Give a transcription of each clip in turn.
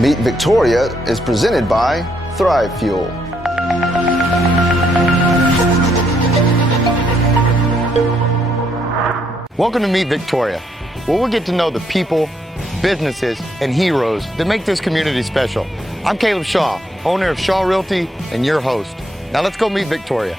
Meet Victoria is presented by Thrive Fuel. Welcome to Meet Victoria, where we'll get to know the people, businesses, and heroes that make this community special. I'm Caleb Shaw, owner of Shaw Realty, and your host. Now let's go meet Victoria.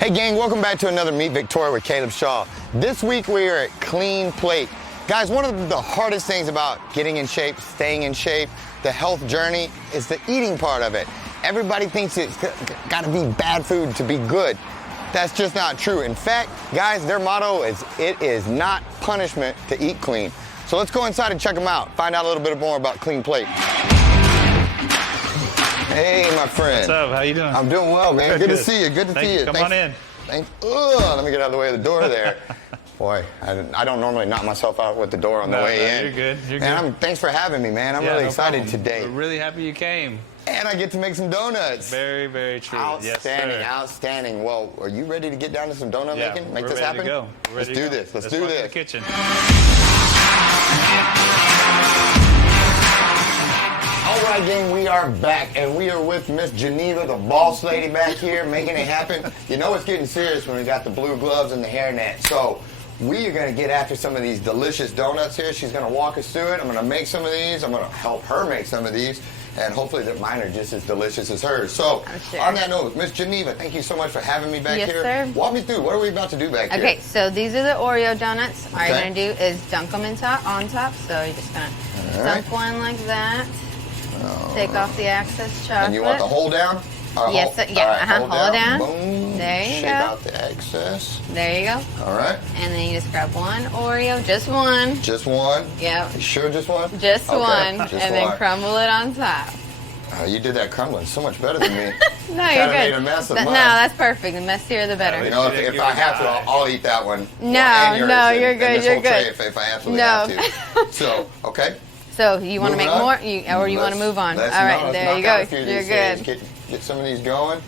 Hey gang, welcome back to another Meet Victoria with Caleb Shaw. This week we are at Clean Plate. Guys, one of the hardest things about getting in shape, staying in shape, the health journey is the eating part of it. Everybody thinks it's gotta be bad food to be good. That's just not true. In fact, guys, their motto is, it is not punishment to eat clean. So let's go inside and check them out, find out a little bit more about Clean Plate. Hey, my friend. What's up? How you doing? I'm doing well, man. Good to see you. Good to see you. Come on in. Thanks. Let me get out of the way of the door there. Boy, I don't normally knock myself out with the door on the way in. You're good. You're man, good. Thanks for having me, man. I'm really excited today. We're really happy you came. And I get to make some donuts. Very, very true. Outstanding, yes, outstanding. Well, are you ready to get down to some donut making? Make this happen? We're ready Let's to do go. this. Let's do walk this. to the kitchen. All right, gang, we are back, and we are with Miss Geneva, the boss lady back here, making it happen. You know it's getting serious when we got the blue gloves and the hairnet. So we are going to get after some of these delicious donuts here. She's going to walk us through it. I'm going to make some of these. I'm going to help her make some of these. And hopefully that mine are just as delicious as hers. So, on that note, Miss Geneva, thank you so much for having me back here. Yes, sir. Walk me through. What are we about to do back here? Okay, so these are the Oreo donuts. All you're going to do is dunk them on top. So you're just going to dunk one like that. Take off the excess chocolate. And you want the hole down? Yes, hold it down. Boom. There you Shake go. out the excess. There you go. All right. And then you just grab one Oreo, just one. Just one? Yep. You sure just one? Just okay. one. Just and one. then crumble it on top. You did that crumbling so much better than me. No, you're good. Made a mess of mine. No, that's perfect. The messier, the better. You know, if I have to, I'll eat that one. No, you're good. And you're good. If I absolutely have to. So, okay. So you want to make more, or you want to move on? All right, there you go. You're good. Get some of these going.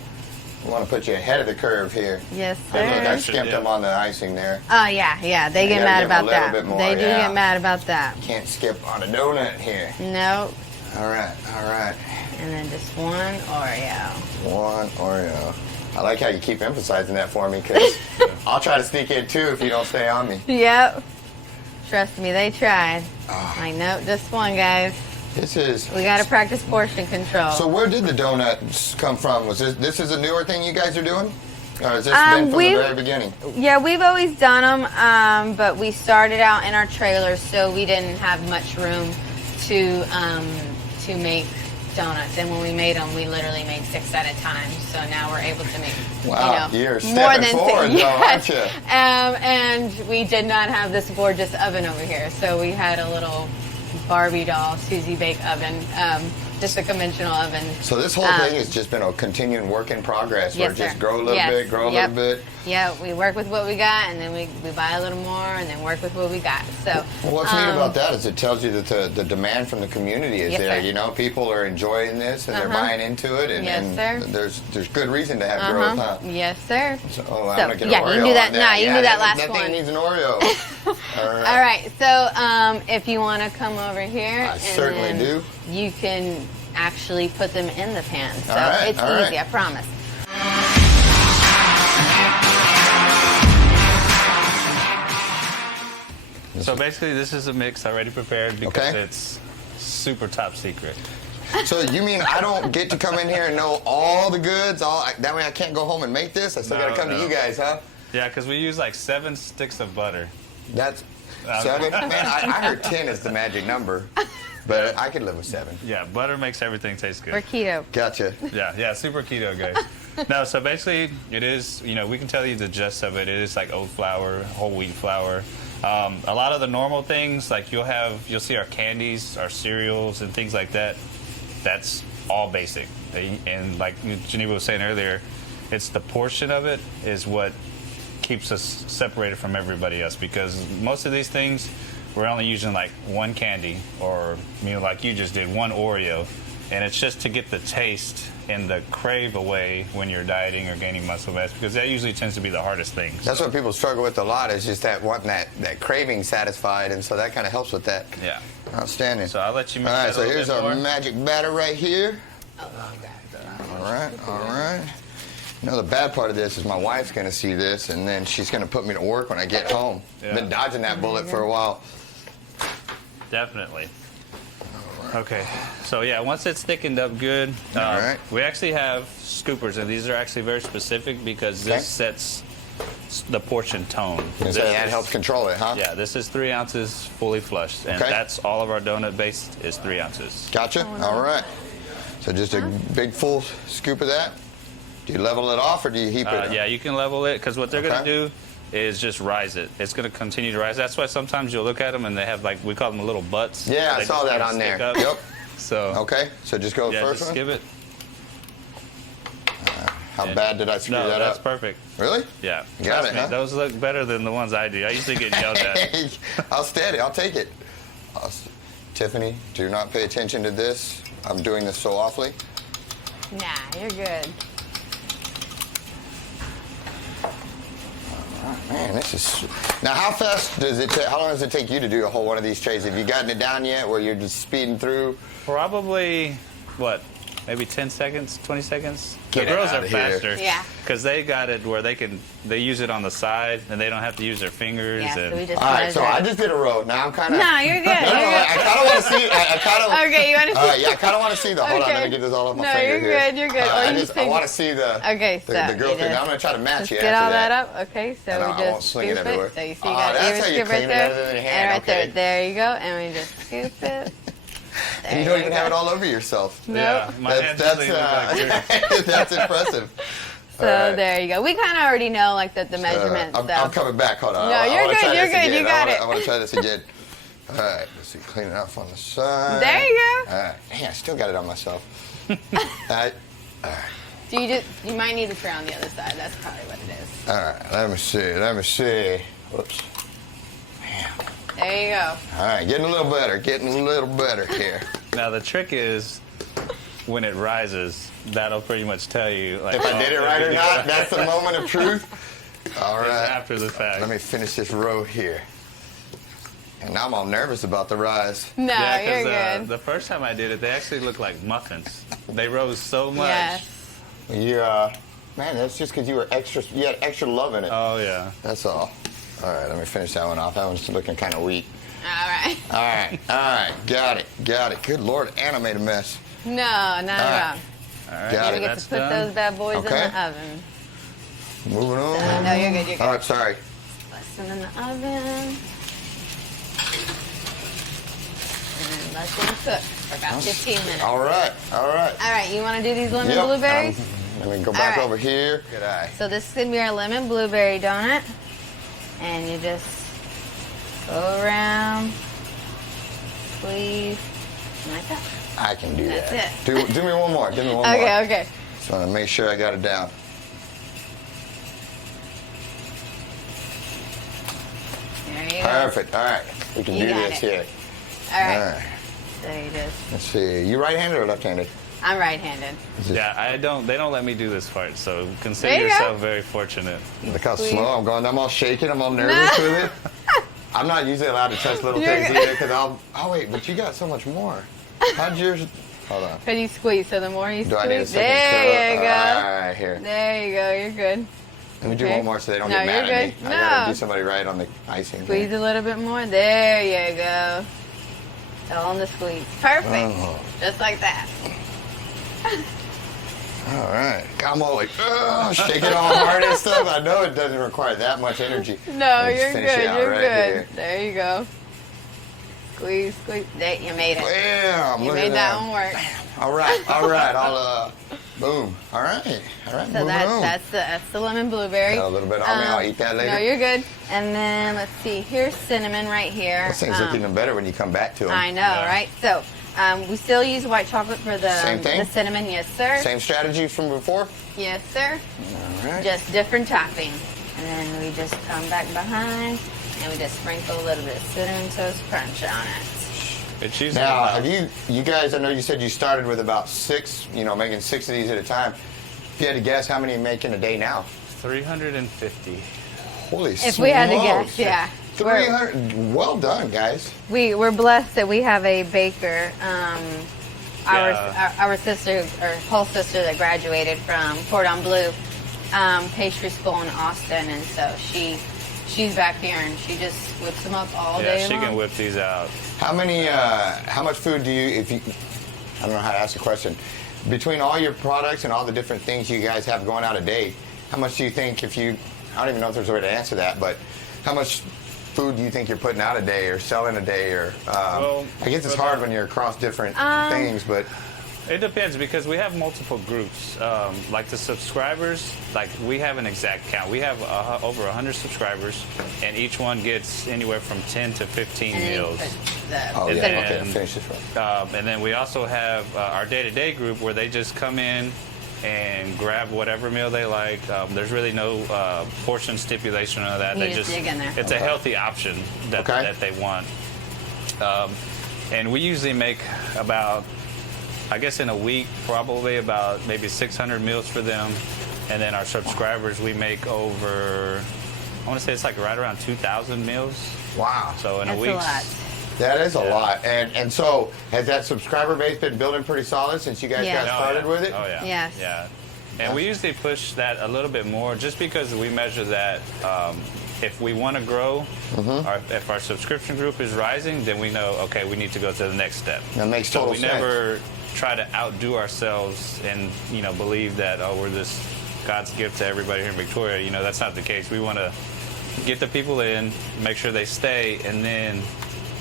We want to put you ahead of the curve here. Yes, sir. Look, I skimped them on the icing there. Oh, yeah. They get mad about that. More, they do get mad about that. Can't skip on a donut here. No. All right. And then just one Oreo. One Oreo. I like how you keep emphasizing that for me, because I'll try to sneak in too if you don't stay on me. Yep. Trust me, they tried. Like, nope, just one, guys. We got to practice portion control. So where did the donuts come from? Was this is a newer thing you guys are doing? Or has this been from the very beginning? Yeah, we've always done them, but we started out in our trailer, so we didn't have much room to make donuts. And when we made them, we literally made 6 at a time. So now we're able to make, you're more than forward, 6. Though, aren't you? And we did not have this gorgeous oven over here, so we had a little Barbie doll Susie Bake oven, just a conventional oven. So this whole thing has just been a continuing work in progress, where yes, it just sir. grow a little bit, grow a little bit. Yeah, we work with what we got, and then we buy a little more, and then work with what we got. So well, what's neat about that is it tells you that the demand from the community is there. Sir. You know, people are enjoying this and they're buying into it, and, there's good reason to have growth, huh? Yes, sir. So, I'm gonna get an Oreo you can do that. on that. You can do that last that one. That thing needs an Oreo. All right. So if you want to come over here, I certainly do. You can actually put them in the pan. So it's easy, I promise. So basically, this is a mix already prepared because it's super top secret. So you mean I don't get to come in here and know all the goods? That way I can't go home and make this? I still got to come to you guys, huh? Yeah, because we use like 7 sticks of butter. That's 7? Man, I heard 10 is the magic number. But I could live with 7. Yeah, butter makes everything taste good. We're keto. Gotcha. Yeah, super keto, guys. No, so basically it is, we can tell you the gist of it. It is like oat flour, whole wheat flour. A lot of the normal things, like you'll see our candies, our cereals, and things like that. That's all basic. And like Geneva was saying earlier, it's the portion of it is what keeps us separated from everybody else, because most of these things, we're only using like one candy, or like you just did, one Oreo. And it's just to get the taste and the crave away when you're dieting or gaining muscle mass, because that usually tends to be the hardest thing. That's what people struggle with a lot, is just that wanting that craving satisfied, and so that kind of helps with that. Yeah. Outstanding. So I'll let you mix All right, that a so little here's bit our more. magic batter right here. Oh, All right, all right. You know, the bad part of this is my wife's going to see this, and then she's going to put me to work when I get home. Yeah. Been dodging that bullet for a while. Definitely. Okay, so yeah, once it's thickened up good, All right. we actually have scoopers, and these are actually very specific because this sets the portion tone. And so that helps control it, huh? Yeah, this is 3 ounces fully flushed, and Okay. that's all of our donut base is 3 ounces. Gotcha. All right. So just a big full scoop of that. Do you level it off or do you heap it? Yeah, you can level it, because what they're going Okay. to do is just rise it. It's going to continue to rise. That's why sometimes you'll look at them and they have, like, we call them little butts. Yeah, I They saw just that kinda on there. stick up. Yep. So Okay, so just go yeah, first just one. give it. How bad did I screw No, that that's up? perfect. Really? Yeah. Got Trust it, me, huh? those look better than the ones I do. I usually get yelled at. I'll stand it. I'll take it. Tiffany, do not pay attention to this. I'm doing this so awfully. Nah, you're good. Man, this is. Now, how fast does it take? How long does it take you to do a whole one of these trays? Have you gotten it down yet, where you're just speeding through? Probably, what, maybe 10 seconds, 20 seconds? Get the girls outta are here. faster. Yeah. Because they got it where they use it on the side, and they don't have to use their fingers. Yeah, and so we just All right, so measure. I just did a row. Now I'm kind of. No, you're good. No, You're good. I kind of want to see. I kind of. Okay, you want to see? All right, yeah, I kind of want to see the. Hold on, let Okay. me get this all off my No, finger you're here. good, you're good. I you just I think- want to see the. Okay, so the girl you thing. just- I'm gonna try to match Just you get after all that that. up. Okay, so And we I just won't swing it scoop everywhere. So you see, Oh, you got that's your how you scoop clean right it there, other than your hand, and right okay. there you go, and we just scoop it. And you don't even have it all over yourself. Yeah, my hands That's usually look like yours. that's impressive. So All right. there you go. We kind of already know like the measurements. I'm so. coming back. Hold on. No, I you're wanna good, try you're this good, again. you got it. I want to try this again. All right. Let's see. Clean it off on the side. There you go. All right. Dang, I still got it on myself. All right. Do you might need to try on the other side. That's probably what it is. All right. Let me see. Let me see. Whoops. There you go. All right. Getting a little better. Getting a little better here. Now, the trick is when it rises, that'll pretty much tell you like, If I did it right or not, that's the moment of truth. All It's right. after the fact. Let me finish this row here. And now I'm all nervous about the rise. No, Yeah, you're 'cause, good. the first time I did it, they actually looked like muffins. They rose so much. Yes. Man, that's just because you had extra love in it. Oh yeah. That's all. All right, let me finish that one off. That one's looking kind of weak. All right. All right, all right, got it. Good Lord, Anna made a mess. No, not at all. All right. Got We it. get That's to put done. those bad boys Okay. in the oven. Moving on. No, you're good. You're good. All right, sorry. Place them in the oven. And then let them cook for about 15 minutes. All right, all right. All right, you want to do these lemon Yep, blueberries? Let me go back All right. over here. Good eye. So this is going to be our lemon blueberry donut. And you just go around, squeeze, like that. I can do That's that. it. Do me one more. Give me one more. Okay, okay. Just want to make sure I got it down. There you go. Perfect. All right, we can You do got this it. here. All right. All right. So you just, Let's see. You right-handed or left-handed? I'm right-handed. Yeah, they don't let me do this part, so consider There you go. yourself very fortunate. Look how Squeeze. slow I'm going. I'm all shaking. I'm all nervous No. with it. I'm not usually allowed to touch little You're things good. either because Oh wait, but you got so much more. How'd yours? Hold on. Because you squeeze, so the more you Do I need a squeeze, second there you curl? go. All right, here. There you go, you're good. Let me do Okay. one more so they don't No, get mad you're at me. good. I gotta No. do somebody right on the icing. Squeeze here. a little bit more. There you go. Tell on the squeeze. Perfect. Oh. Just like that. All right. I'm all like, shaking all hard and stuff. I know it doesn't require that much energy. No, Let me just you're finish it good. out You're right good. here. There you go. Squeeze, squeeze. There, you made it. Bam! You Look made at that one work. All right, all right. I'll boom. All right, all right. So moving on. that's the lemon blueberry. Got a little bit on me. I'll eat that later. No, you're good. And then let's see. Here's cinnamon right here. Those things look even better when you come back to them. I know, Yeah. right? So we still use white chocolate for Same thing? the cinnamon. Yes, sir. Same strategy from before? Yes, sir. All right. Just different topping. And then we just come back behind and we just sprinkle a little bit of cinnamon toast crunch on it. It's usually Now, about, have you guys, I know you said you started with about 6, making 6 of these at a time. If you had to guess, how many are you making a day now? 350. Holy If we had to guess, yeah. 300. Well done, guys. We're blessed that we have a baker. Our sister, or whole sister that graduated from Cordon Bleu pastry school in Austin, and so she's back here and she just whips them up all day Yeah, she long. can whip these out. How much food do you, I don't know how to ask the question, between all your products and all the different things you guys have going out a day, how much do you think I don't even know if there's a way to answer that, but how much food do you think you're putting out a day or selling a day, or I guess it's hard when you're across different things, but it depends because we have multiple groups. Like the subscribers, like we have an exact count. We have over 100 subscribers, and each one gets anywhere from 10 to 15 And then you meals. put the- okay, then- finish this one. And then we also have our day-to-day group where they just come in and grab whatever meal they like. There's really no portion stipulation or that. You They just dig in there. It's a healthy option that they want. And we usually make about, I guess in a week, probably about maybe 600 meals for them. And then our subscribers, we make over, I want to say it's like right around 2,000 meals. Wow. So in That's a week. a lot. That is a lot. And so, has that subscriber base been building pretty solid since you guys Yes. got started with it? Oh, yeah. Yes. Yeah. And we usually push that a little bit more just because we measure that if we want to grow, if our subscription group is rising, then we know, okay, we need to go to the next step. That makes So total we sense. never try to outdo ourselves and, believe that, we're this God's gift to everybody here in Victoria. That's not the case. We want to get the people in, make sure they stay, and then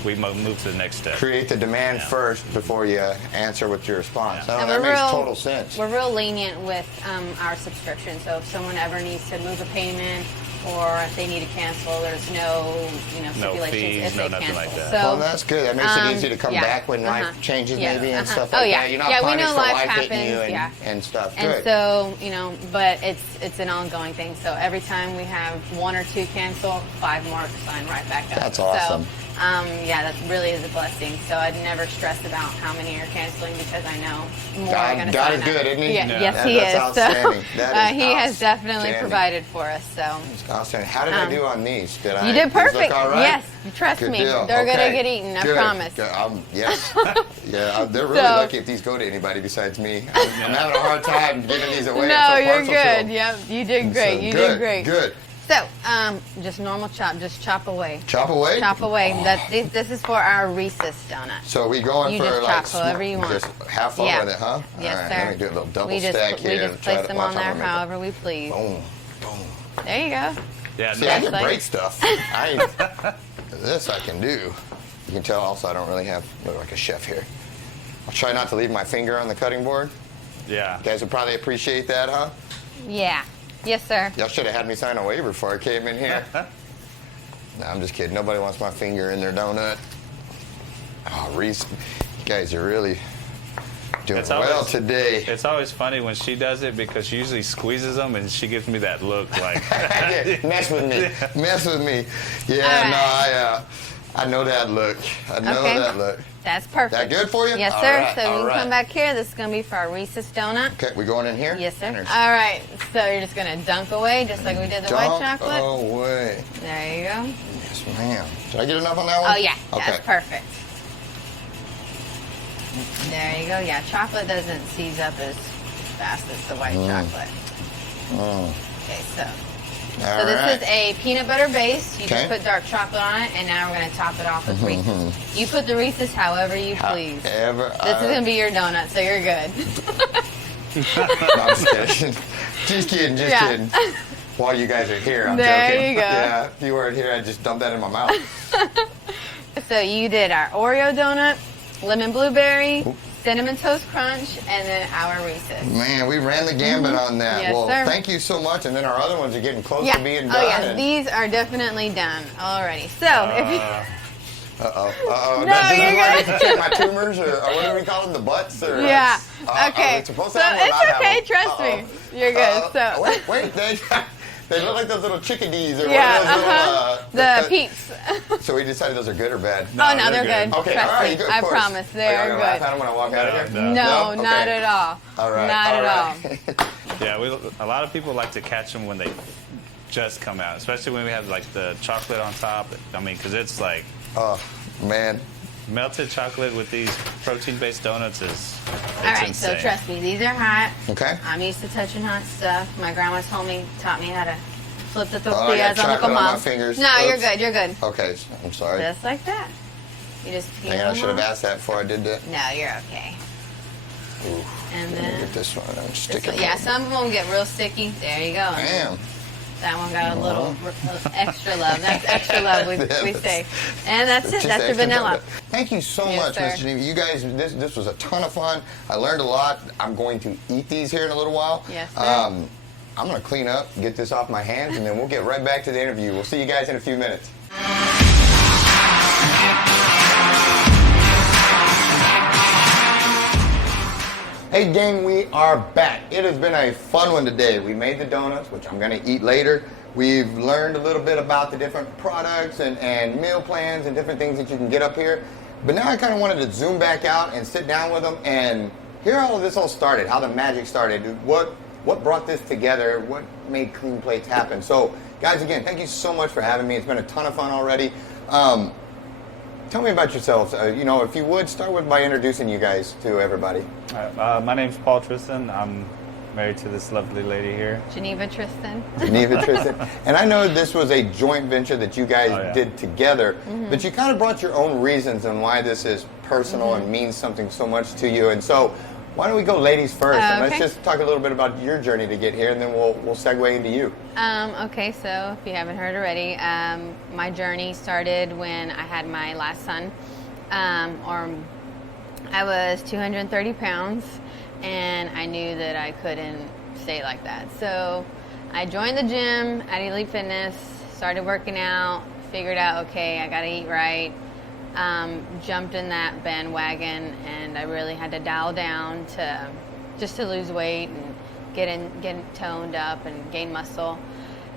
we move to the next step. Create the demand first before you answer with your response. Yeah. Oh, And that we're makes real- total sense. We're real lenient with our subscription. So if someone ever needs to move a payment or if they need to cancel, there's no stipulations fees, if they no nothing cancel. like that. So Well, that's good. That makes it easy to come yeah, back when life changes maybe and stuff Oh, like yeah. that. You're not Yeah, we punished know for life life hitting you happens, and stuff. And Good. so, but it's an ongoing thing. So every time we have 1 or 2 cancel, 5 more sign right back up. That's awesome. So, that really is a blessing. So I'd never stress about how many are canceling because I know more are going to God sign is good, up. isn't he? Yeah, Yeah. yes, he That's is. outstanding. So That is he has definitely outstanding. provided for us. So Outstanding. How did I do on these? Did you did these look perfect. all right? Yes, trust Good me. deal. They're Okay. gonna get eaten. I Good. promise. Good. Yes. Yeah, they're really So- lucky if these go to anybody besides me. I'm having a hard time giving these away. No, I'm so you're partial to good. them. Yep, you did great. So, You good, did great. Good. So, just normal chop. Just chop away. Chop away? Chop away. This is for our Reese's donut. So we going You for just like chop however you want. just have fun Yeah. with it, huh? Yes, all right, sir. Let me do a little double we just stack here. we and just try place to them watch on how I there remember. however we please. Boom, boom. There you go. Yeah, See, I no, can like- break stuff. This I can do. You can tell also I don't really look like a chef here. I'll try not to leave my finger on the cutting board. yeah. You guys would probably appreciate that, huh? Yeah. Yes, sir. Y'all should have had me sign a waiver before I came in here. No, I'm just kidding. Nobody wants my finger in their donut. Oh, Reese, you guys are really doing It's well always- today. It's always funny when she does it because she usually squeezes them and she gives me that look like. Yeah, mess with me. Mess with me. Yeah, All no, I know that look. I know Okay. that look. That's perfect. That good for you? Yes, All sir. right, So you all can right. come back here. This is gonna be for our Reese's donut. Okay, we going in here? Yes, sir. There's- All right. So you're just gonna dunk away, just like we did the white Dunk chocolate. away. There you go. Yes, ma'am. Did I get enough on that one? Oh yeah, Okay. that's perfect. There you go. Yeah, chocolate doesn't seize up as fast as the white chocolate. Okay, so All this right. is a peanut butter base. You Okay. just put dark chocolate on it, and now we're gonna top it off with Reese's. You put the Reese's however you please. However, This is gonna be your donut, so you're good. No, I'm just kidding. Just kidding, just Yeah. kidding. While you guys are here, I'm There joking. you go. Yeah, if you weren't here, I'd just dump that in my mouth. So you did our Oreo donut, lemon blueberry, cinnamon toast crunch, and then our Reese's. Man, we ran the gambit on that. Yes, well, sir. thank you so much. And then our other ones are getting close Yeah. to being done. Oh yeah, and- these are definitely done already. So if you Uh-oh. No, Does this you're is where I good. get to check my tumors, or what do we call them, the butts? Or, Yeah. Okay. it's supposed So to have one, it's not have okay. one. Trust me. You're good. So Wait, They look like those little chickadees or Yeah, one of those little, the peeps. So we decided those are good or bad? Oh, no, they're good. Okay, Trust all right, me. of I course. promise, Are they're you gonna laugh good. at them when I walk out of here? No, Okay. not at all. All right. Not all at right. all. Yeah, a lot of people like to catch them when they just come out, especially when we have like the chocolate on top. I mean, because it's like Oh, man. melted chocolate with these protein-based donuts is All right, insane. so trust me, these are hot. Okay. I'm used to touching hot stuff. My grandma taught me how to flip the I got tortillas on the chocolate on my comal. fingers. No, you're Oops. good. You're good. Okay, I'm sorry. Just like that. You just peel Dang, I them should have off. asked that before I did that. No, you're okay. Ooh. And Let me then get this one. I'm this sticking. one, yeah, some of them get real sticky. There you go. Damn. That one got a little extra love. That's extra love, we say. And that's it. Just That's your extra vanilla. chocolate. Thank you so Yes, much, sir. Miss Geneva. You guys, this was a ton of fun. I learned a lot. I'm going to eat these here in a little while. Yes, sir. I'm going to clean up, get this off my hands, and then we'll get right back to the interview. We'll see you guys in a few minutes. Hey gang, we are back. It has been a fun one today. We made the donuts, which I'm going to eat later. We've learned a little bit about the different products and meal plans and different things that you can get up here. But now I kind of wanted to zoom back out and sit down with them and hear how this all started, how the magic started, what brought this together, what made Clean Plates happen. So guys, again, thank you so much for having me. It's been a ton of fun already. Tell me about yourselves. If you would, start by introducing you guys to everybody. My name's Paul Tristan. I'm married to this lovely lady here. Geneva Tristan. Geneva Tristan. And I know this was a joint venture that you guys did together, but you kind of brought your own reasons on why this is personal and means something so much to you. And so why don't we go ladies first, and let's Okay. just talk a little bit about your journey to get here, and then we'll segue into you. Okay, so if you haven't heard already, my journey started when I had my last son. I was 230 pounds, and I knew that I couldn't stay like that. So I joined the gym at Elite Fitness, started working out, figured out, okay, I gotta eat right. Jumped in that bandwagon, and I really had to dial down to lose weight and get toned up and gain muscle.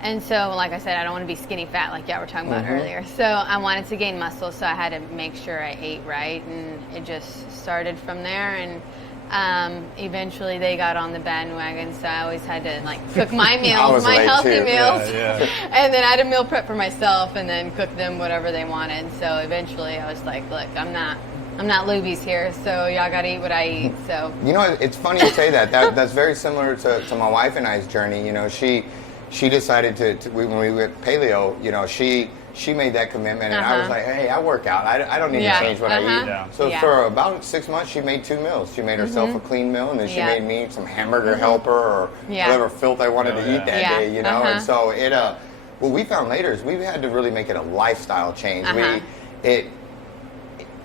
And so, like I said, I don't want to be skinny fat like y'all were talking about earlier. So I wanted to gain muscle, so I had to make sure I ate right, and it just started from there. And eventually they got on the bandwagon, so I always had to cook my meals, my late healthy too. meals, Yeah. and then I had to meal prep for myself, and then cook them whatever they wanted. So eventually I was like, look, I'm not Luby's here, so y'all gotta eat what I eat. So It's funny you say that. That's very similar to my wife and I's journey. She decided when we went paleo, she made that commitment, and I was like, hey, I work out. I don't need to change what I eat. Yeah. So Yeah. for about 6 months, she made 2 meals. She made herself a clean meal, and then she Yeah. made me some hamburger helper or Yeah. whatever filth I wanted to eat that Yeah. day, And so what we found later is we had to really make it a lifestyle change.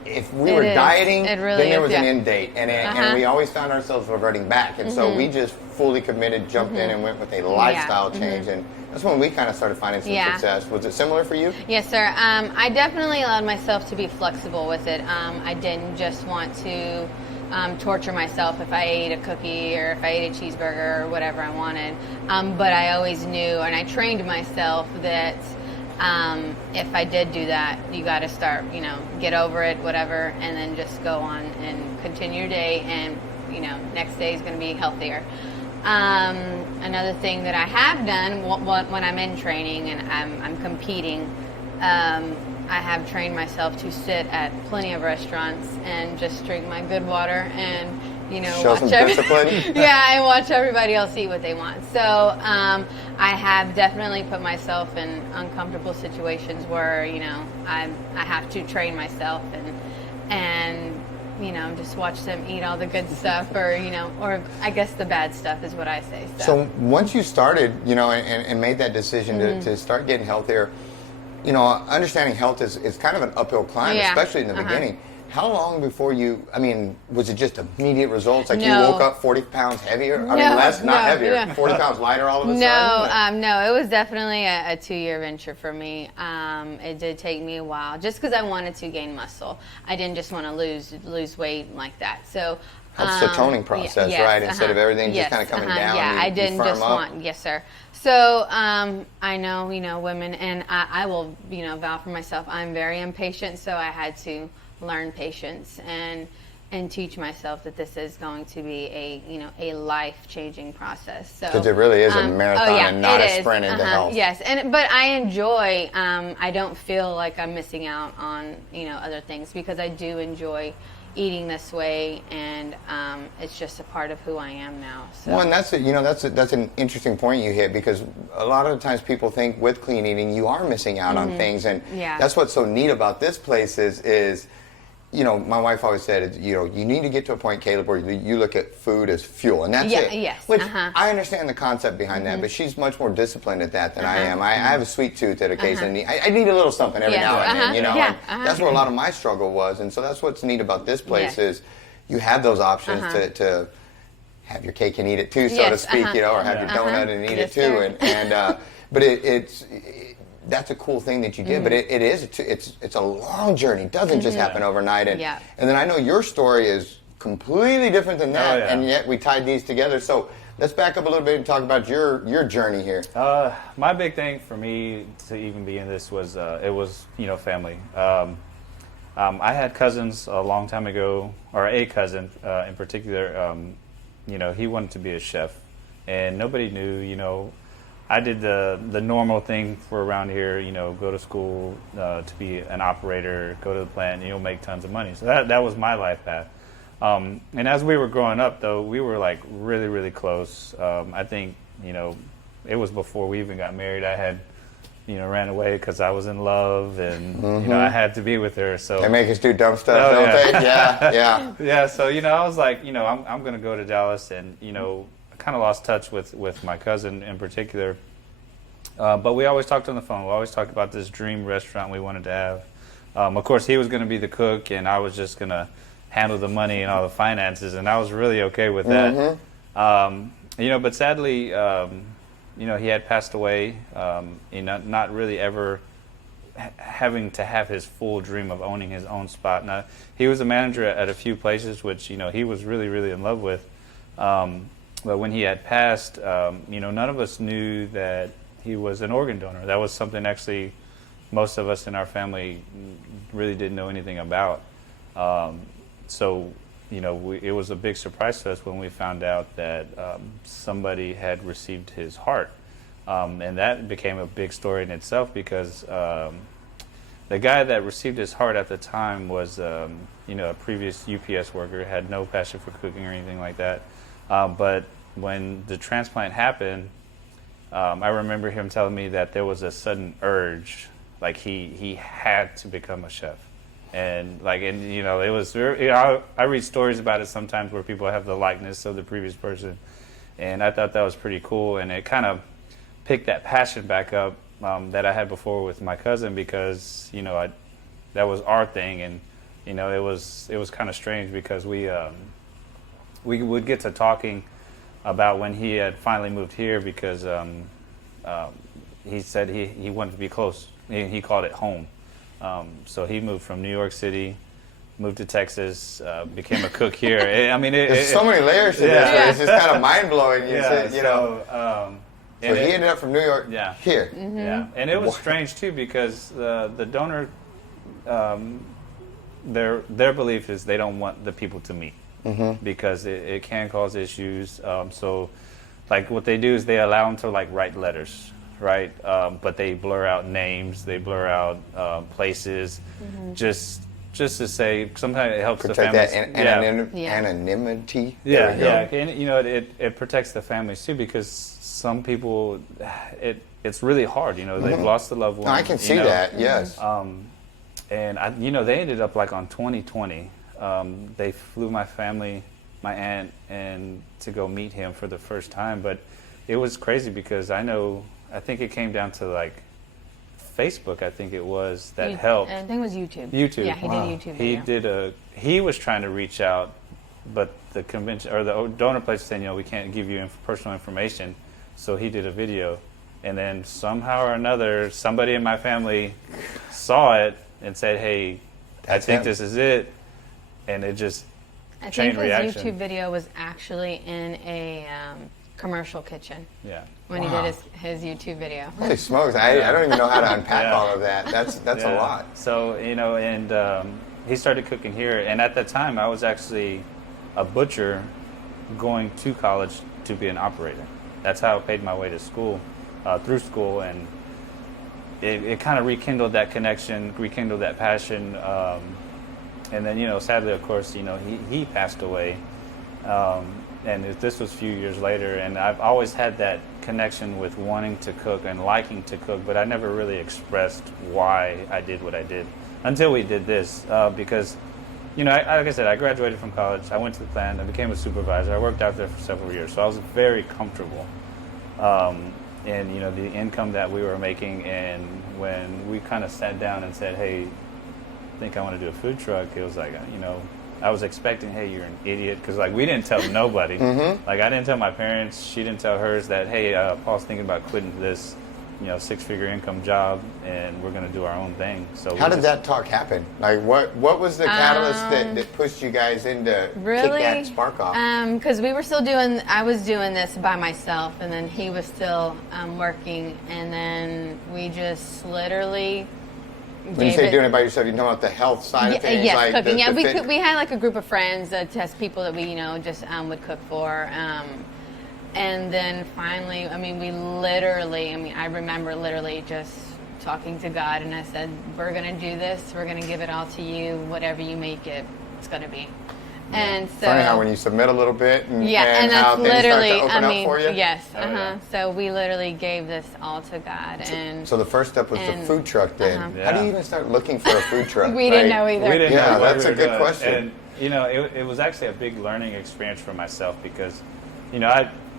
If we were It is. dieting, It really then there is, was an yeah. end date, and we always found ourselves reverting back. And so we just fully committed, jumped in, and went with a lifestyle change. And that's when we kind of started finding some success. Was it similar for you? yes, sir. I definitely allowed myself to be flexible with it. I didn't just want to torture myself if I ate a cookie or if I ate a cheeseburger or whatever I wanted. But I always knew, and I trained myself that if I did do that, you got to start, get over it, whatever, and then just go on and continue your day, and next day is going to be healthier. Another thing that I have done when I'm in training and I'm competing, I have trained myself to sit at plenty of restaurants and just drink my good water and Show some discipline. and watch everybody else eat what they want. So I have definitely put myself in uncomfortable situations where I have to train myself and just watch them eat all the good stuff, or I guess the bad stuff is what I say. So once you started, and made that decision to start getting healthier, understanding health is kind of an uphill climb, especially in the beginning. How long before was it just immediate results? Like you woke up 40 pounds heavier? Not heavier, 40 pounds lighter all of a sudden? No, it was definitely a 2-year venture for me. It did take me a while, just because I wanted to gain muscle. I didn't just want to lose weight like that. So Helps the toning process, right? Instead of everything just kind of coming down. Yeah, I didn't just up. yes, sir. So I know, women, and I will, vow for myself. I'm very impatient, so I had to learn patience and teach myself that this is going to be a life-changing process. So Because it really is a marathon and not a sprint into health. Yes, but I enjoy. I don't feel like I'm missing out on other things because I do enjoy eating this way, and it's just a part of who I am now. So. Well, and that's an interesting point you hit, because a lot of the times people think with clean eating you are missing out on things, and that's what's so neat about this place is my wife always said, you need to get to a point, Caleb, where you look at food as fuel, and that's it. Yes. Which I understand the concept behind that, but she's much more disciplined at that than I am. I have a sweet tooth at occasionally. I need a little something every now and then, and that's where a lot of my struggle was, and so that's what's neat about this place is you have those options to have your cake and eat it too, so to speak, or have your donut and eat it too, but it's that's a cool thing that you did, but it's a long journey. It doesn't just happen overnight. And then I know your story is completely different than that, and yet we tied these together. So let's back up a little bit and talk about your journey here. My big thing for me to even be in this was family. I had cousins a long time ago, or a cousin in particular. He wanted to be a chef, and nobody knew. I did the normal thing for around here, go to school to be an operator, go to the plant, and you'll make tons of money. So that was my life path. And as we were growing up, though, we were like really, really close. I think, it was before we even got married. I had, ran away because I was in love, and I had to be with her. So they make us do dumb stuff, don't they? Yeah. Yeah. So I was like, I'm going to go to Dallas, and kind of lost touch with my cousin in particular, but we always talked on the phone. We always talked about this dream restaurant we wanted to have. Of course, he was going to be the cook, and I was just going to handle the money and all the finances, and I was really okay with that. But sadly, he had passed away. Not really ever having to have his full dream of owning his own spot. Now, he was a manager at a few places, which he was really, really in love with. But when he had passed, none of us knew that he was an organ donor. That was something actually most of us in our family really didn't know anything about. So it was a big surprise to us when we found out that somebody had received his heart. And that became a big story in itself, because the guy that received his heart at the time was a previous UPS worker, had no passion for cooking or anything like that. But when the transplant happened, I remember him telling me that there was a sudden urge, like he had to become a chef, and it was very, I read stories about it sometimes where people have the likeness of the previous person, and I thought that was pretty cool, and it kind of picked that passion back up that I had before with my cousin, because that was our thing, and it was kind of strange because we would get to talking about when he had finally moved here, because he said he wanted to be close. He called it home. So he moved from New York City, moved to Texas, became a cook here. There's so many layers to this. Right? It's just kind of mind-blowing. So he ended up from New York here. Yeah, and it was strange, too, because the donor, their belief is they don't want the people to meet. Because it can cause issues. So, what they do is they allow them to write letters, right? But they blur out names, they blur out places, just to say. Sometimes it helps protect the families. That anonymity. And it protects the families too, because some people, it's really hard. They've lost a loved one. No, I can see that. Yes. And they ended up on 2020. They flew my family, my aunt, and to go meet him for the first time. But it was crazy because I think it came down to Facebook. I think it was that helped. I think it was YouTube. YouTube. Yeah, he did YouTube. Video. He was trying to reach out, but the convention or the donor place saying, we can't give you personal information. So he did a video, and then somehow or another, somebody in my family saw it and said, "Hey, I think this is it." And it just chain reaction. I think his YouTube video was actually in commercial kitchen Yeah. when he did his YouTube video. Holy smokes! I don't even know how to unpack all of that. That's a Yeah. lot. So, and he started cooking here. And at that time, I was actually a butcher going to college to be an operator. That's how I paid my way to school, through school. And it kind of rekindled that connection, rekindled that passion. And then, sadly, of course, he passed away. And this was a few years later, and I've always had that connection with wanting to cook and liking to cook, but I never really expressed why I did what I did until we did this. Because, like I said, I graduated from college, I went to the plant, I became a supervisor, I worked out there for several years, so I was very comfortable in, the income that we were making. And when we kind of sat down and said, hey, I think I want to do a food truck, it was like, I was expecting, hey, you're an idiot, because we didn't tell nobody. I didn't tell my parents. She didn't tell hers that, hey, Paul's thinking about quitting this, 6-figure income job, and we're going to do our own thing. So how did that talk happen? What was the catalyst that pushed you guys into kick that spark off? Because I was doing this by myself, and then he was still working, and then we just literally. When you say doing it by yourself, you're talking about the health side of things? Yes, cooking. We had a group of friends, test people that we, just would cook for. And then finally, we literally, I remember literally just talking to God, and I said, we're going to do this. We're going to give it all to you. Whatever you make it, it's going to be. Yeah. And so, funny how when you submit a little bit and and how that's things literally, start to open up for you? Yes. Yeah. So we literally gave this all to God. So the first step was the food truck then. How do you even start looking for a food truck? We didn't know either. We didn't know that's we a good doing. question. And, it was actually a big learning experience for myself because,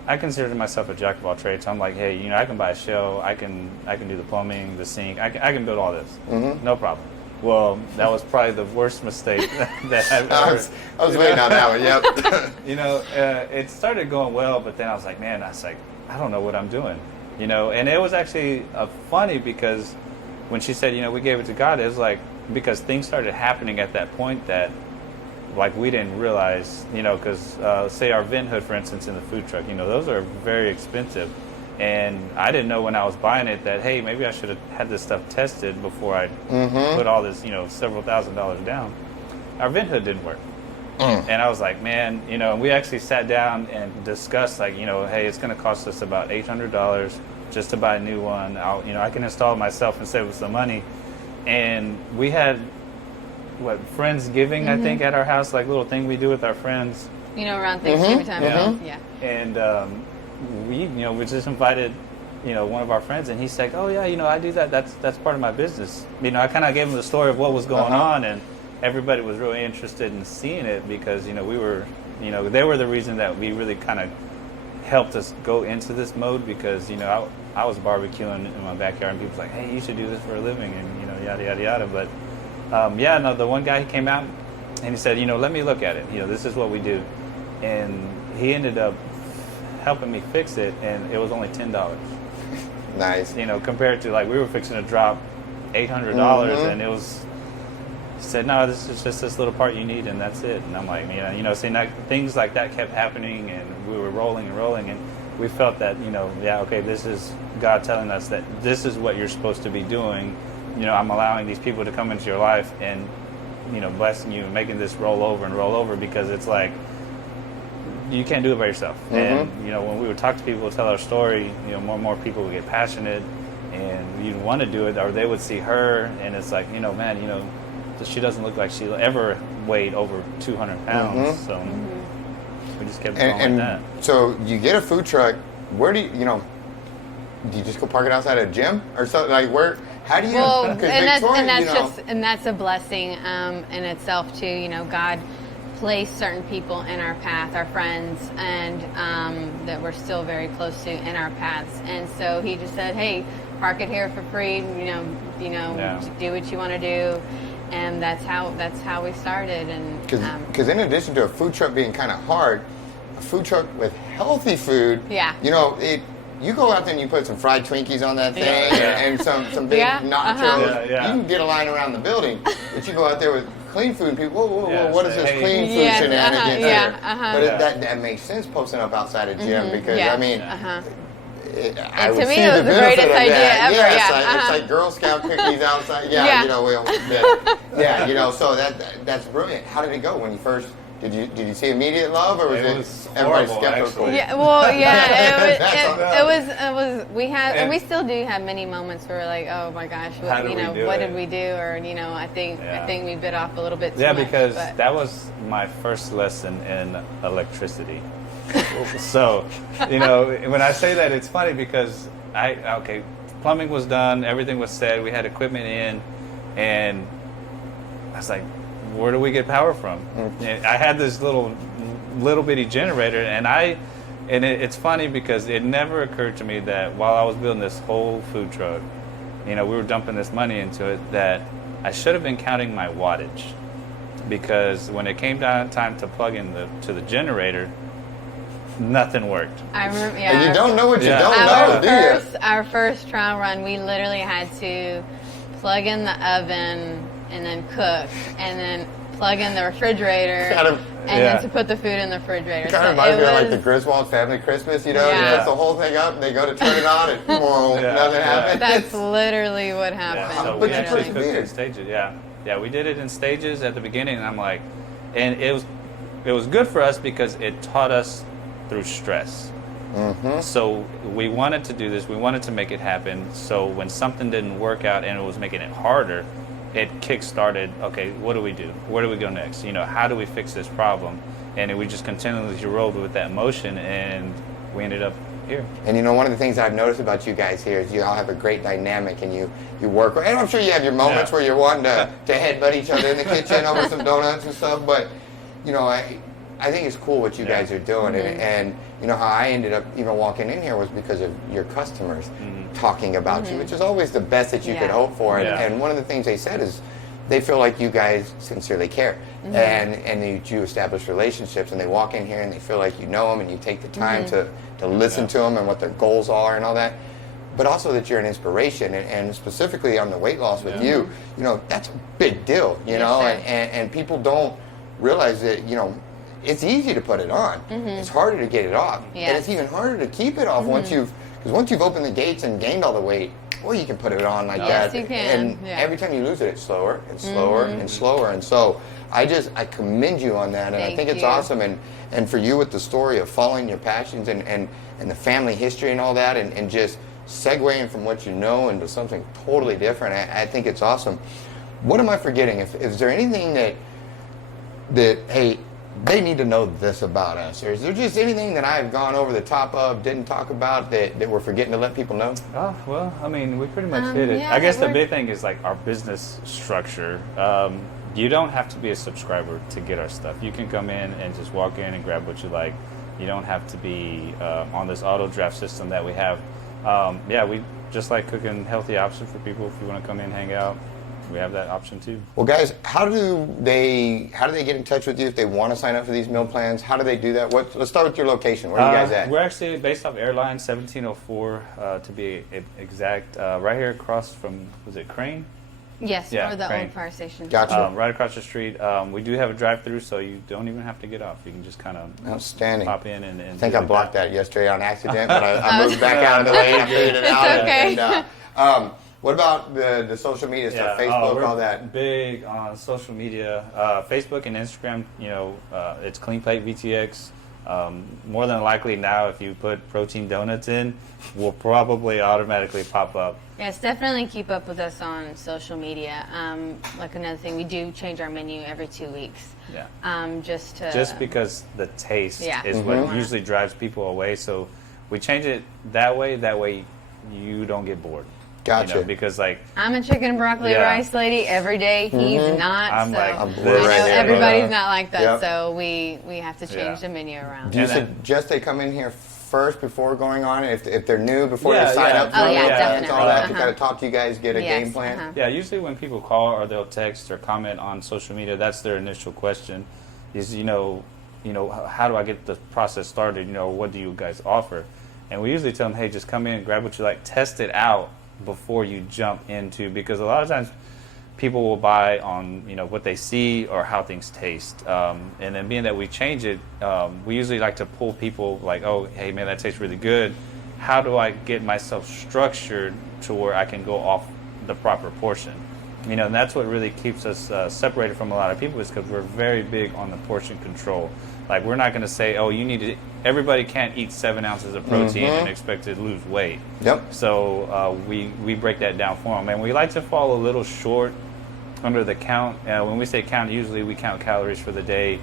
I considered myself a jack of all trades. So I'm like, hey, I can buy a shell, I can do the plumbing, the sink, I can build all this, no problem. Well, that was probably the worst mistake that I've ever. I was waiting on that one. Yep. It started going well, but then I was like, I don't know what I'm doing, And it was actually funny because when she said, we gave it to God, it was like because things started happening at that point that. We didn't realize, because say our vent hood, for instance, in the food truck, those are very expensive. And I didn't know when I was buying it that, hey, maybe I should have had this stuff tested before I put all this, several $1,000s down. Our vent hood didn't work. And I was like, man, we actually sat down and discussed, hey, it's going to cost us about $800 just to buy a new one. I can install it myself and save us some money. And we had... Friendsgiving, I think, at our house, little thing we do with our friends. Around Thanksgiving time. Yeah. And we just invited, one of our friends, and he's like, oh yeah, I do that. That's part of my business. I kind of gave him the story of what was going on, and everybody was really interested in seeing it because we were, they were the reason that we really kind of helped us go into this mode because I was barbecuing in my backyard, and people were like, hey, you should do this for a living, and yada yada yada, but. The one guy, he came out and he said, let me look at it. This is what we do. And he ended up helping me fix it, and it was only $10. Nice. Compared to we were fixing to drop $800, and it was. He said, no, this is just this little part you need, and that's it. And I'm like, seeing things like that kept happening, and we were rolling and rolling, and we felt that, this is God telling us that this is what you're supposed to be doing. I'm allowing these people to come into your life and, blessing you and making this roll over because it's like you can't do it by yourself. And, when we would talk to people, tell our story, more and more people would get passionate and you'd want to do it, or they would see her and it's like, man, she doesn't look like she'll ever weigh over 200 pounds. So we just kept going like that. So you get a food truck, where do do you just go park it outside a gym or something? Where? How do you? Well, and that's a blessing in itself too. God placed certain people in our path, our friends, and that we're still very close to in our paths. And so He just said, "Hey, park it here for free. Do what you want to do." And that's how we started. And because in addition to a food truck being kind of hard, a food truck with healthy food, you go out there and you put some fried Twinkies on that thing and some big nachos. You can get a line around the building, but you go out there with clean food. People, whoa, Yeah, what is say, this hey. clean food Yes, shenanigans yeah, here? But that makes sense posting up outside a gym because yes, I mean. I And would to me, see it was the the benefit greatest of idea that. ever. Yeah, Yeah, it's like Girl Scout cookies outside. Yeah, Yeah. you know, so that's brilliant. How did it go when you first? Did you see immediate love, or was It it was everybody horrible, skeptical? actually. Yeah, well, yeah, That's it was. We had, and And- we still do have many moments where we're like, oh my gosh, How what, did you we know, do what it? did we do, or I think we bit off a little bit too Yeah, much. because but- that was my first lesson in electricity. So, when I say that, it's funny because plumbing was done, everything was set, we had equipment in, and I was like, where do we get power from? And I had this little bitty generator, and it's funny because it never occurred to me that while I was building this whole food truck, we were dumping this money into it, that I should have been counting my wattage, because when it came down time to plug in to the generator, nothing worked. I remember, And you don't know what you Yeah. don't know, do you? Our first trial run, we literally had to plug in the oven and then cook, and then plug in the refrigerator, Kind of- and then to put the food in the refrigerator. Kind of So reminds me it of like the was- Griswold Family Christmas, you know? Yeah. He puts the whole thing up, and they go to turn it on, and boom, Yeah. nothing Yeah. happens. That's literally what happened. Yeah, so But we you actually persevered. cooked in stages. Yeah, we did it in stages at the beginning, and I'm like, and it was good for us because it taught us through stress. So we wanted to do this. We wanted to make it happen. So when something didn't work out and it was making it harder, it kick-started, okay, what do we do? Where do we go next? How do we fix this problem? And we just continually rolled with that motion, and we ended up here. And one of the things I've noticed about you guys here is you all have a great dynamic, and you work. And I'm sure you have your moments Yeah. where you're wanting to headbutt each other in the kitchen over some donuts and stuff. But I think it's cool what you Yeah. guys are doing, and how I ended up even walking in here was because of your customers talking about you, which is always the best that you could Yeah. hope for. And, Yeah. and one of the things they said is they feel like you guys sincerely care, and you establish relationships, and they walk in here and they feel like you know them, and you take the time to listen to them and what their goals are and all that. But also that you're an inspiration, and specifically on the weight loss with you, that's a big deal, Yes, know, sir. and people don't realize that, it's easy to put it on. It's harder to get it off. Yes. And it's even harder to keep it off once you've opened the gates and gained all the weight, well, you can put it on like Yes, that. you can. And Yeah. every time you lose it, it's slower and slower and slower. And so I commend you on that. And I Thank think it's you. awesome. And for you with the story of following your passions and the family history and all that, and just segueing from what you know into something totally different, I think it's awesome. What am I forgetting? Is there anything that hey, they need to know this about us? Or is there just anything that I've gone over the top of, didn't talk about, that we're forgetting to let people know? Oh, well, I mean, we pretty much hit it. yeah, I guess the we're- big thing is like our business structure. You don't have to be a subscriber to get our stuff. You can come in and just walk in and grab what you like. You don't have to be on this auto draft system that we have. We just like cooking healthy options for people. If you want to come in, hang out, we have that option too. Well, guys, how do they get in touch with you if they want to sign up for these meal plans? How do they do that? Let's start with your location. Where are you guys at? We're actually based off Airline 1704 to be exact. Right here across from, was it Crane? Yes, Yeah, or the Crane. old fire station. Gotcha. Right across the street. We do have a drive-through, so you don't even have to get off. You can just kind of Outstanding. pop in and I think do I like blocked that yesterday on accident, but I moved back out of the way and I figured it out. okay. What about the social media stuff? Facebook, we're all that? big on social media, Facebook and Instagram. It's Clean Plate VTX. More than likely now, if you put protein donuts in, will probably automatically pop up. Yes, definitely keep up with us on social media. Like another thing, we do change our menu every 2 weeks. Yeah. Just because the taste Yeah. is what usually drives people away. So we change it that way. That way you don't get bored. Gotcha. Because like I'm a chicken and broccoli Yeah. rice lady every day. He's not. I'm so like I'm I bored know right here, everybody's but, not like that. yep. So we have to change Yeah. the menu around. Do you And then- suggest they come in here first before going on? If they're new, before Yeah, they sign yeah. up for Oh, meal yeah, plans, definitely. all that, to Uh-huh. kind of talk to you guys, get a Yes, game plan? uh-huh. Yeah, usually when people call or they'll text or comment on social media, that's their initial question is, how do I get the process started? What do you guys offer? And we usually tell them, hey, just come in, grab what you like, test it out before you jump into, because a lot of times people will buy on, you know, what they see or how things taste. And then being that we change it, we usually like to pull people like, oh, hey man, that tastes really good. How do I get myself structured to where I can go off the proper portion? You know, and that's what really keeps us separated from a lot of people, is because we're very big on the portion control. Like, we're not going to say, oh, you need to, everybody can't eat 7 ounces of protein and expect to lose weight. Yep. So we break that down for them. And we like to fall a little short under the count. When we say count, usually we count calories for the day,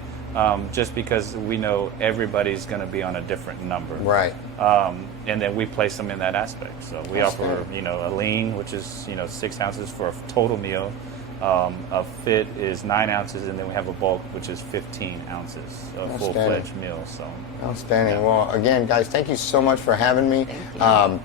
just because we know everybody's going to be on a different number. Right. And then we place them in that aspect. So we offer, you know, a lean, which is, you know, 6 ounces for a total meal. A fit is 9 ounces, and then we have a bulk, which is 15 ounces, a full-fledged meal. So outstanding. Yeah. Well, again, guys, thank you so much for having me. Thank you.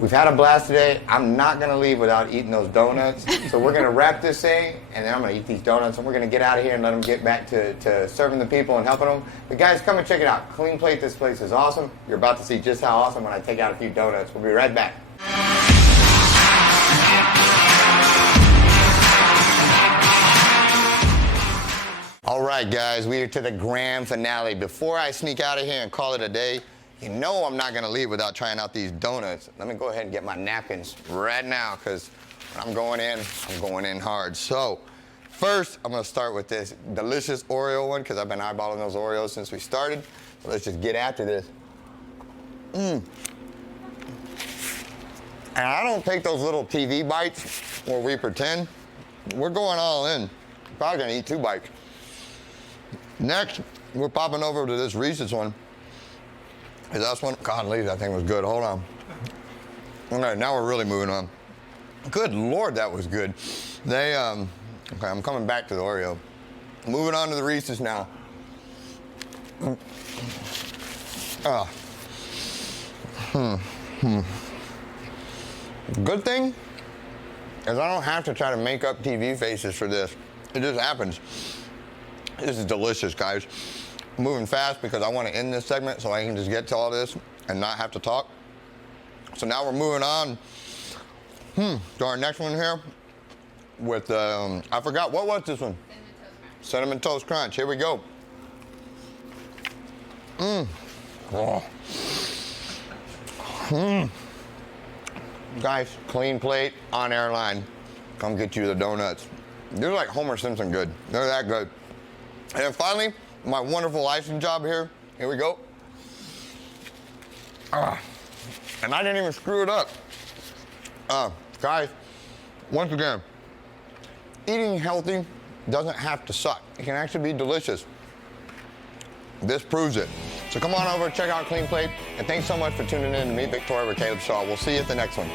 We've had a blast today. I'm not going to leave without eating those donuts. So we're going to wrap this thing, and then I'm going to eat these donuts, and we're going to get out of here and let them get back to serving the people and helping them. But guys, come and check it out. Clean Plate, this place is awesome. You're about to see just how awesome when I take out a few donuts. We'll be right back. All right, guys, we are to the grand finale. Before I sneak out of here and call it a day, you know I'm not going to leave without trying out these donuts. Let me go ahead and get my napkins right now, because when I'm going in hard. So first, I'm going to start with this delicious Oreo one, because I've been eyeballing those Oreos since we started. So let's just get after this. And I don't take those little TV bites where we pretend. We're going all in. Probably going to eat 2 bites. Next, we're popping over to this Reese's one. Is that one? God, Lee, that thing was good. Hold on. Okay, now we're really moving on. Good Lord, that was good. Okay, I'm coming back to the Oreo. Moving on to the Reese's now. Good thing is I don't have to try to make up TV faces for this. It just happens. This is delicious, guys. I'm moving fast because I want to end this segment so I can just get to all this and not have to talk. So now we're moving on to our next one here with, I forgot, what was this one? Cinnamon Toast Crunch. Here we go. Guys, Clean Plate on airline. Come get you the donuts. They're like Homer Simpson good. They're that good. And then finally, my wonderful icing job here. Here we go. And I didn't even screw it up. Guys, once again, eating healthy doesn't have to suck. It can actually be delicious. This proves it. So come on over, check out Clean Plate, and thanks so much for tuning in to Meet Victoria with Caleb Shaw. We'll see you at the next one.